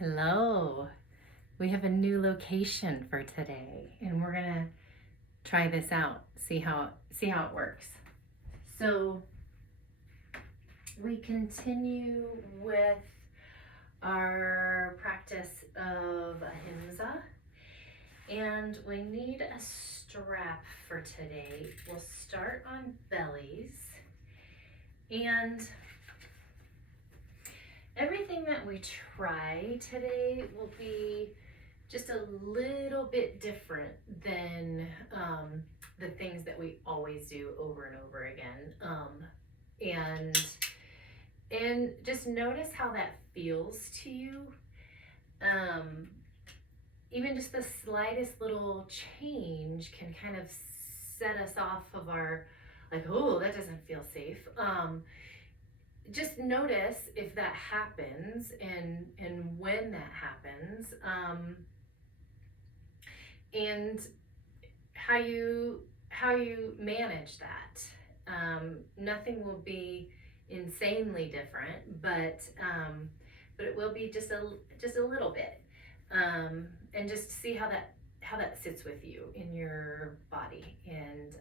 Hello. We have a new location for today and we're going to try this out. See how it works. So we continue with our practice of Ahimsa and we need a strap for today. We'll start on bellies and everything that we try today will be just a little bit different than the things that we always do over and over again. And just notice how that feels to you. Even just the slightest little change can kind of set us off of our, like, oh, that doesn't feel safe. Just notice if that happens and when that happens, and how you manage that. Nothing will be insanely different, but it will be just a little bit, and just see how that sits with you in your body, and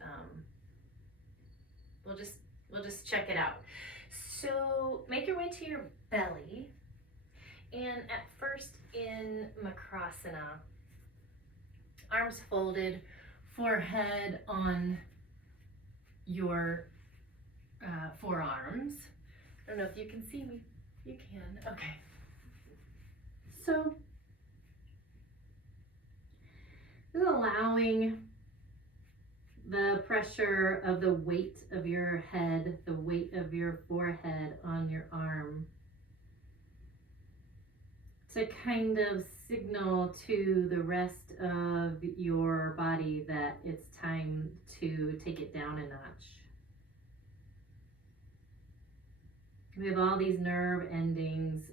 we'll just check it out. So make your way to your belly, and at first in Makrasana, arms folded, forehead on your forearms. I don't know if you can see me. You can. Okay. So just allowing the pressure of the weight of your head, the weight of your forehead on your arm, to kind of signal to the rest of your body that it's time to take it down a notch. We have all these nerve endings,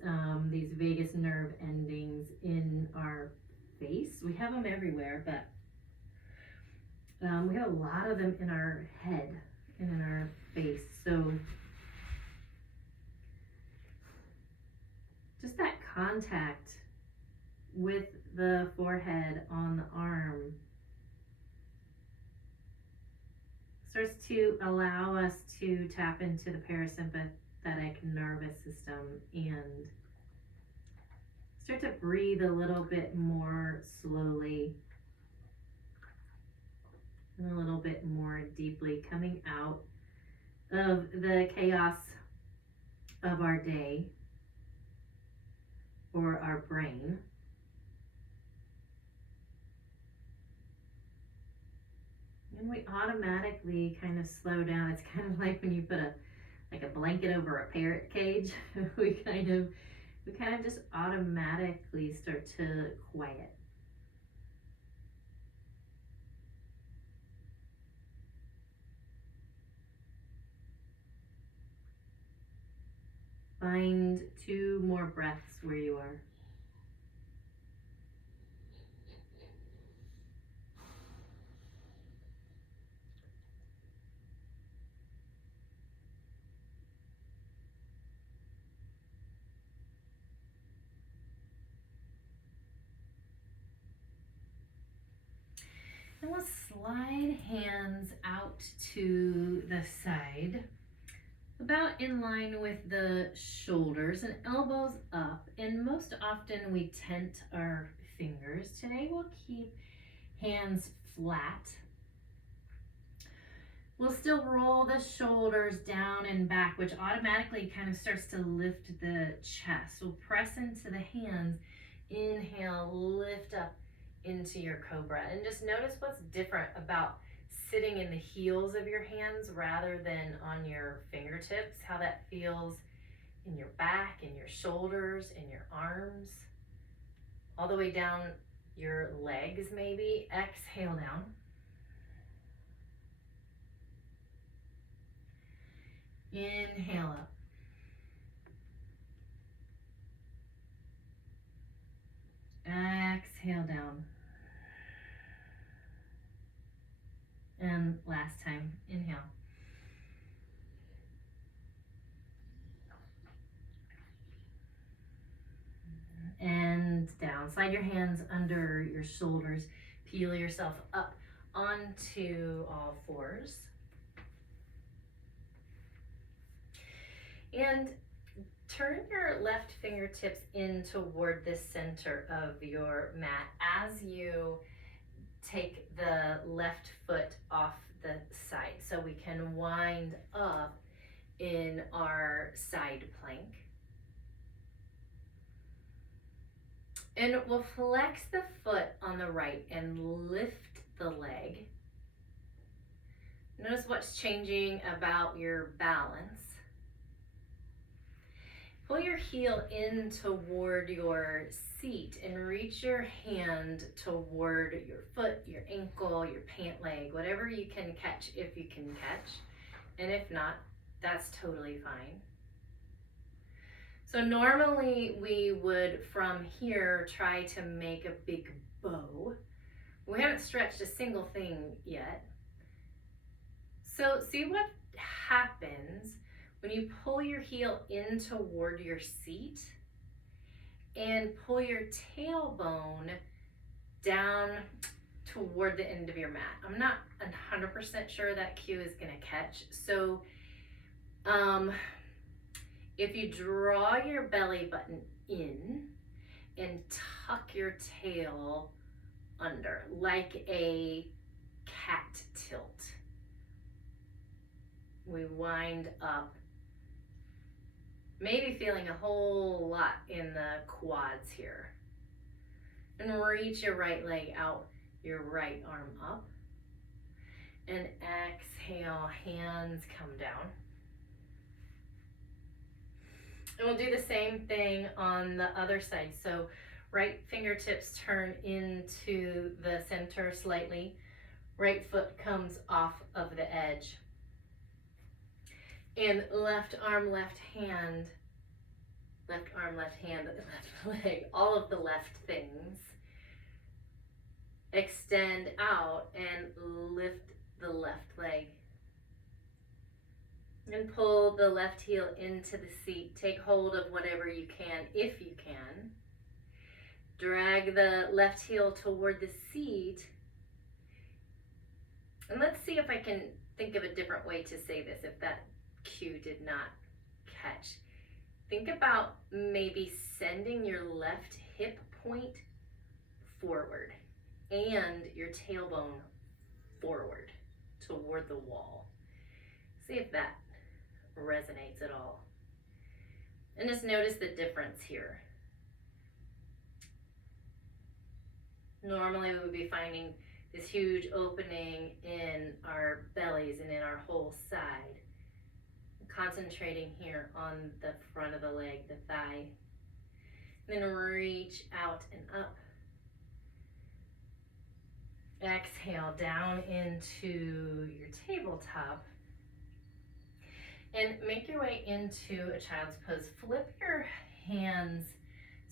these vagus nerve endings in our face. We have them everywhere, but we have a lot of them in our head and in our face. So just that contact with the forehead on the arm starts to allow us to tap into the parasympathetic nervous system and start to breathe a little bit more slowly and a little bit more deeply, coming out of the chaos of our day or our brain. And we automatically kind of slow down. It's kind of like when you put a blanket over a parrot cage. we kind of just automatically start to quiet. Find 2 more breaths where you are. And we'll slide hands out to the side, about in line with the shoulders, and elbows up. And most often we tent our fingers. Today we'll keep hands flat. We'll still roll the shoulders down and back, which automatically kind of starts to lift the chest. So press into the hands. Inhale, lift up into your cobra, and just notice what's different about sitting in the heels of your hands rather than on your fingertips, how that feels in your back, in your shoulders, in your arms, all the way down your legs maybe. Exhale down. Inhale up. Exhale down. And last time, inhale. And hands down. Slide your hands under your shoulders. Peel yourself up onto all fours. And turn your left fingertips in toward the center of your mat as you take the left foot off the side, so we can wind up in our side plank. And we'll flex the foot on the right and lift the leg. Notice what's changing about your balance. Pull your heel in toward your seat and reach your hand toward your foot, your ankle, your pant leg, whatever you can catch if you can catch. And if not, that's totally fine. So normally we would from here try to make a big bow. We haven't stretched a single thing yet. So see what happens when you pull your heel in toward your seat and pull your tailbone down toward the end of your mat. I'm not 100% sure that cue is gonna catch. So if you draw your belly button in and tuck your tail under like a cat tilt, we wind up maybe feeling a whole lot in the quads here. And reach your right leg out, your right arm up. And exhale, hands come down. And we'll do the same thing on the other side. So right fingertips turn into the center slightly. Right foot comes off of the edge. And left arm, left hand, left leg, all of the left things. Extend out and lift the left leg. And pull the left heel into the seat. Take hold of whatever you can, if you can. Drag the left heel toward the seat. And let's see if I can think of a different way to say this, if that cue did not catch. Think about maybe sending your left hip point forward and your tailbone forward toward the wall. See if that resonates at all. And just notice the difference here. Normally we would be finding this huge opening in our bellies and in our whole side. Concentrating here on the front of the leg, the thigh. And then reach out and up. Exhale down into your tabletop. And make your way into a child's pose. Flip your hands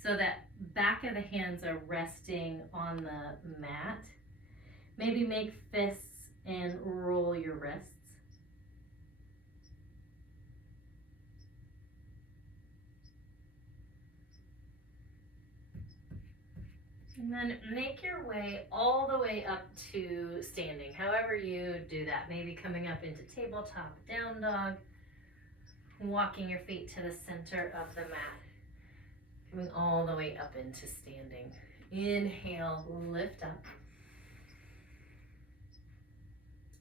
so that back of the hands are resting on the mat. Maybe make fists and roll your wrists. And then make your way all the way up to standing, however you do that. Maybe coming up into tabletop, down dog, walking your feet to the center of the mat. Coming all the way up into standing. Inhale, lift up.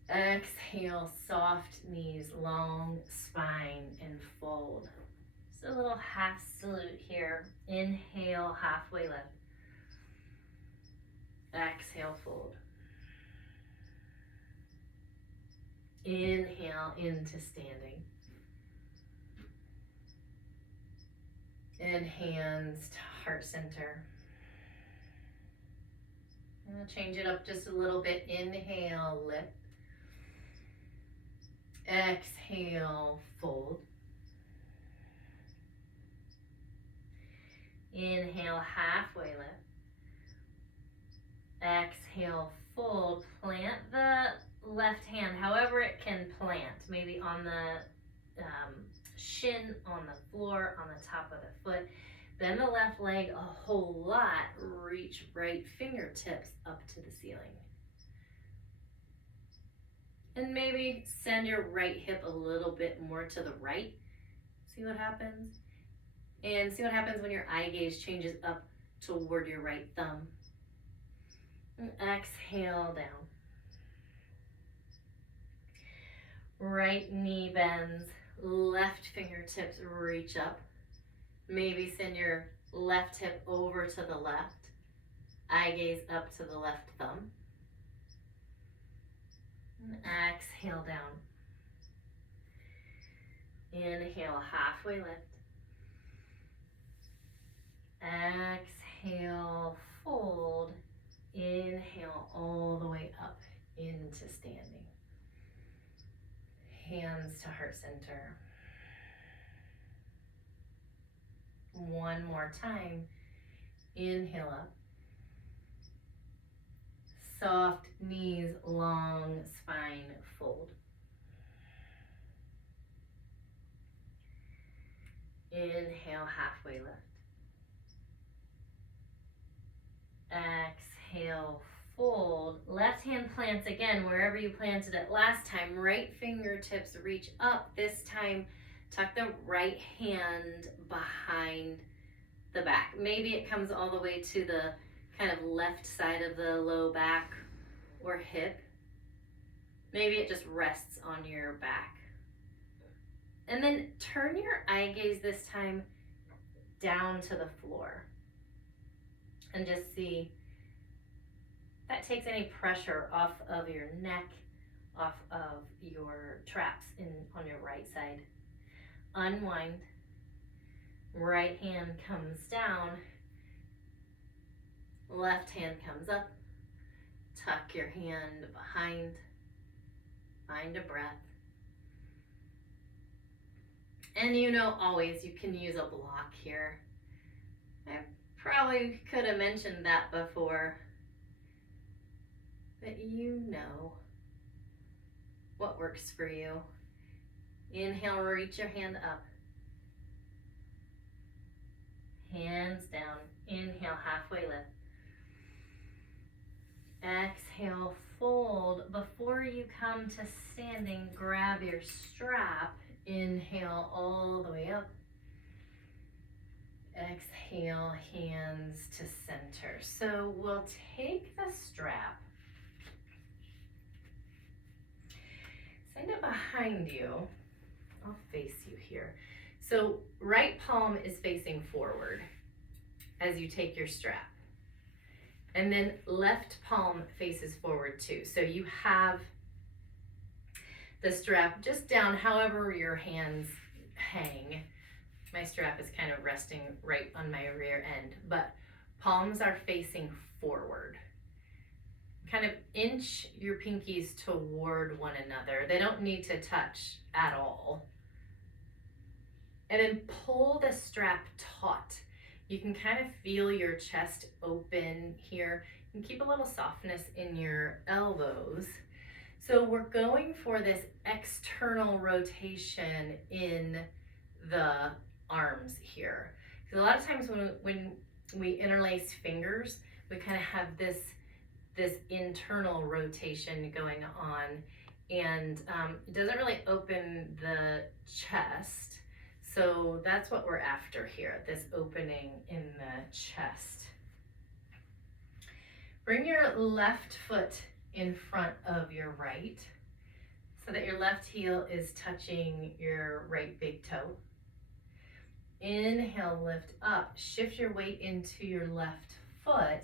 Exhale, soft knees, long spine, and fold. Just a little half salute here. Inhale, halfway lift. Exhale, fold. Inhale into standing. And hands to heart center. And I'll change it up just a little bit. Inhale, lift. Exhale, fold. Inhale, halfway lift. Exhale, fold. Plant the left hand however it can plant. Maybe on the shin, on the floor, on the top of the foot. Bend the left leg a whole lot. Reach right fingertips up to the ceiling. And maybe send your right hip a little bit more to the right. See what happens? And see what happens when your eye gaze changes up toward your right thumb. And exhale down. Right knee bends, left fingertips reach up. Maybe send your left hip over to the left. Eye gaze up to the left thumb. And exhale down. Inhale, halfway lift. Exhale, fold. Inhale all the way up into standing. Hands to heart center. One more time. Inhale up. Soft knees, long spine, fold. Inhale, halfway lift. Exhale, fold. Left hand plants again wherever you planted it last time. Right fingertips reach up. This time, tuck the right hand behind the back. Maybe it comes all the way to the kind of left side of the low back or hip. Maybe it just rests on your back. And then turn your eye gaze this time down to the floor. And just see if that takes any pressure off of your neck, off of your traps on your right side. Unwind. Right hand comes down. Left hand comes up. Tuck your hand behind. Find a breath. And you know, always you can use a block here. I probably could have mentioned that before, but you know what works for you. Inhale, reach your hand up. Hands down. Inhale, halfway lift. Exhale, fold. Before you come to standing, grab your strap. Inhale all the way up. Exhale, hands to center. So we'll take the strap, send it behind you. I'll face you here. So right palm is facing forward as you take your strap. And then left palm faces forward too. So you have the strap just down however your hands hang. My strap is kind of resting right on my rear end, but palms are facing forward. Kind of inch your pinkies toward one another. They don't need to touch at all. And then pull the strap taut. You can kind of feel your chest open here. You can keep a little softness in your elbows. So we're going for this external rotation in the arms here. Because a lot of times when we interlace fingers, we kind of have this internal rotation going on, and it doesn't really open the chest. So that's what we're after here, this opening in the chest. Bring your left foot in front of your right so that your left heel is touching your right big toe. Inhale, lift up. Shift your weight into your left foot.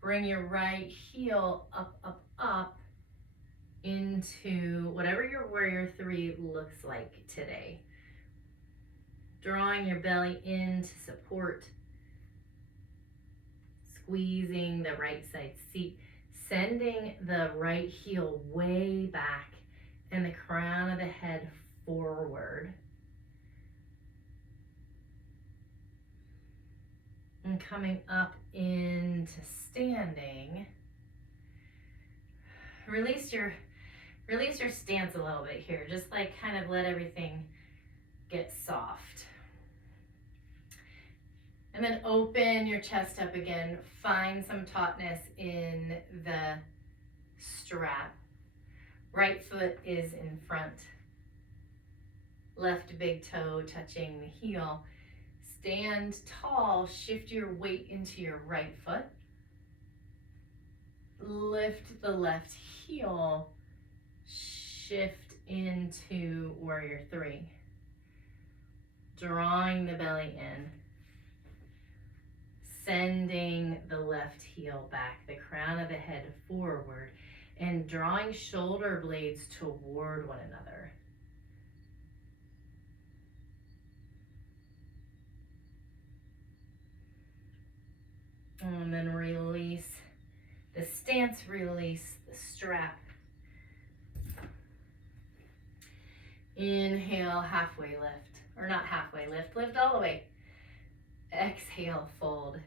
Bring your right heel up, up, up into whatever your warrior three looks like today. Drawing your belly in to support. Squeezing the right side seat. Sending the right heel way back and the crown of the head forward. And coming up into standing. Release your stance a little bit here. Just like kind of let everything get soft. And then open your chest up again. Find some tautness in the strap. Right foot is in front. Left big toe touching the heel. Stand tall, shift your weight into your right foot. Lift the left heel, shift into warrior three. Drawing the belly in. Sending the left heel back, the crown of the head forward, and drawing shoulder blades toward one another. And then release the stance, release the strap. Inhale, halfway lift, or not halfway lift, lift all the way. Exhale, fold.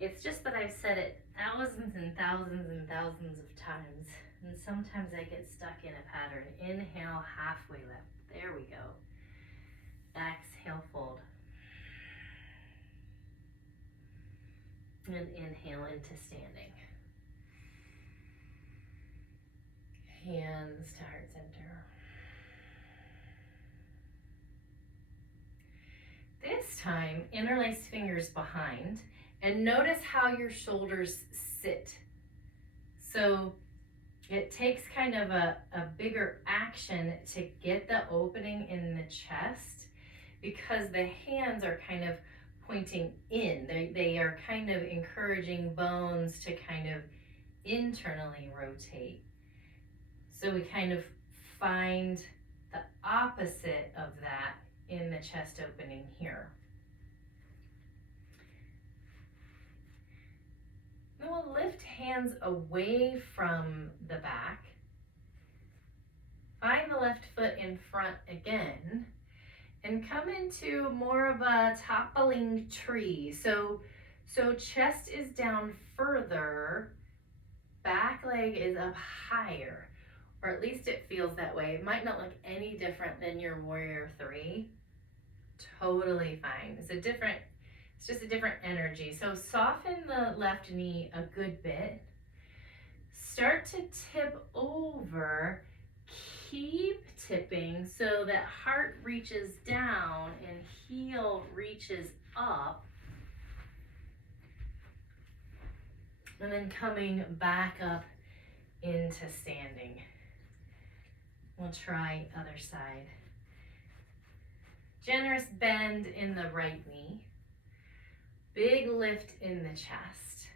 It's just that I've said it thousands and thousands and thousands of times, and sometimes I get stuck in a pattern. Inhale, halfway lift. There we go. Exhale, fold. And inhale into standing. Hands to heart center. This time, interlace fingers behind and notice how your shoulders sit. So it takes kind of a bigger action to get the opening in the chest because the hands are kind of pointing in. They are kind of encouraging bones to kind of internally rotate. So we kind of find the opposite of that in the chest opening here. Then we'll lift hands away from the back. Find the left foot in front again and come into more of a toppling tree. So chest is down further, back leg is up higher, or at least it feels that way. It might not look any different than your warrior three. Totally fine. It's just a different energy. So soften the left knee a good bit. Start to tip over. Keep tipping so that heart reaches down and heel reaches up. And then coming back up into standing. We'll try other side. Generous bend in the right knee. Big lift in the chest.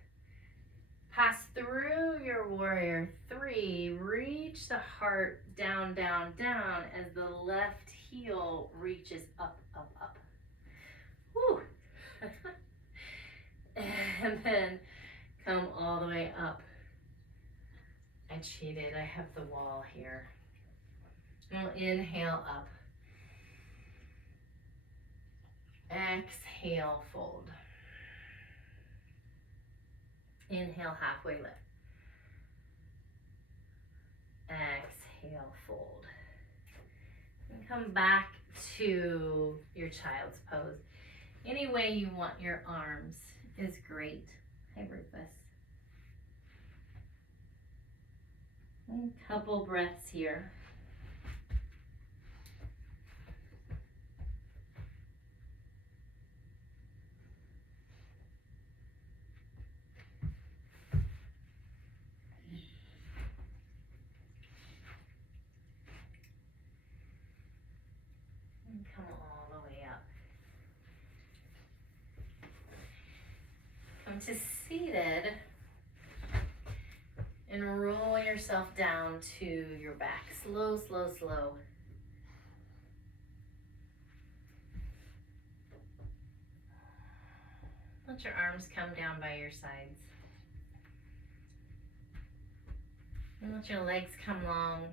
Pass through your warrior three. Reach the heart down, down, down as the left heel reaches up, up, up. Whew. And then come all the way up. I cheated. I have the wall here. We'll inhale up. Exhale, fold. Inhale, halfway lift. Exhale, fold. And come back to your child's pose. Any way you want your arms is great. Hi, Rufus. A couple breaths here. Come all the way up. Come to seated and roll yourself down to your back. Slow, slow, slow. Let your arms come down by your sides. And let your legs come long.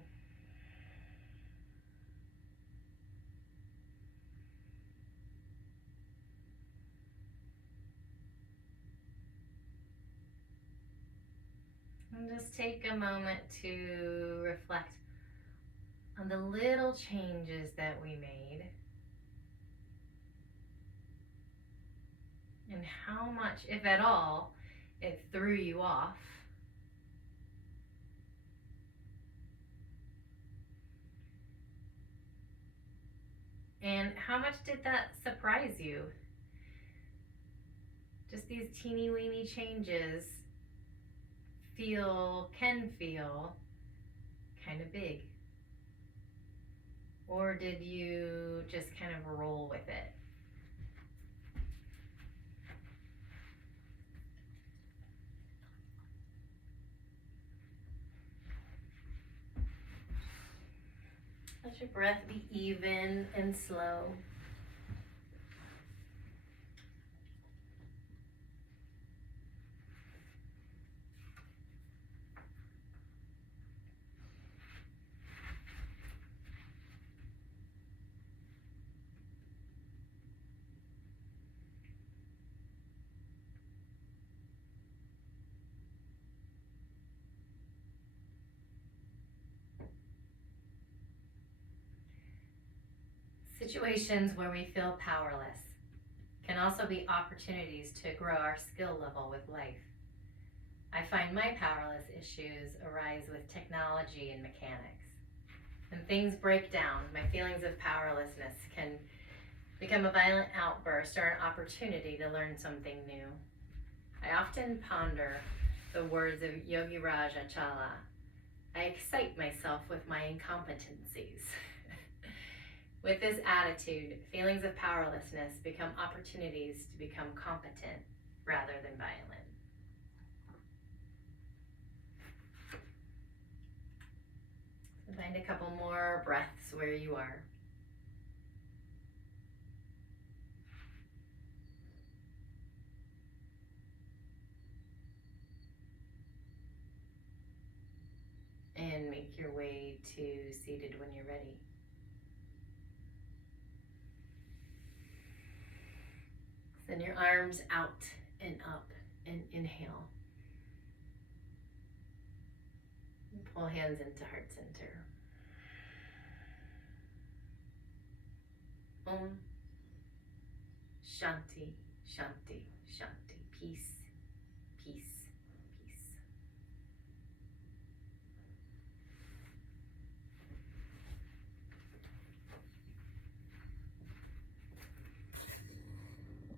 And just take a moment to reflect on the little changes that we made and how much, if at all, it threw you off. And how much did that surprise you? Just these teeny weeny changes can feel kind of big. Or did you just kind of roll with it? Let your breath be even and slow. Situations where we feel powerless can also be opportunities to grow our skill level with life. I find my powerless issues arise with technology and mechanics. When things break down, my feelings of powerlessness can become a violent outburst or an opportunity to learn something new. I often ponder the words of Yogi Raj Achala. I excite myself with my incompetencies. With this attitude, feelings of powerlessness become opportunities to become competent rather than violent. So find a couple more breaths where you are. And make your way to seated when you're ready. Send your arms out and up and inhale. And pull hands into heart center. Om Shanti, Shanti, Shanti. Peace.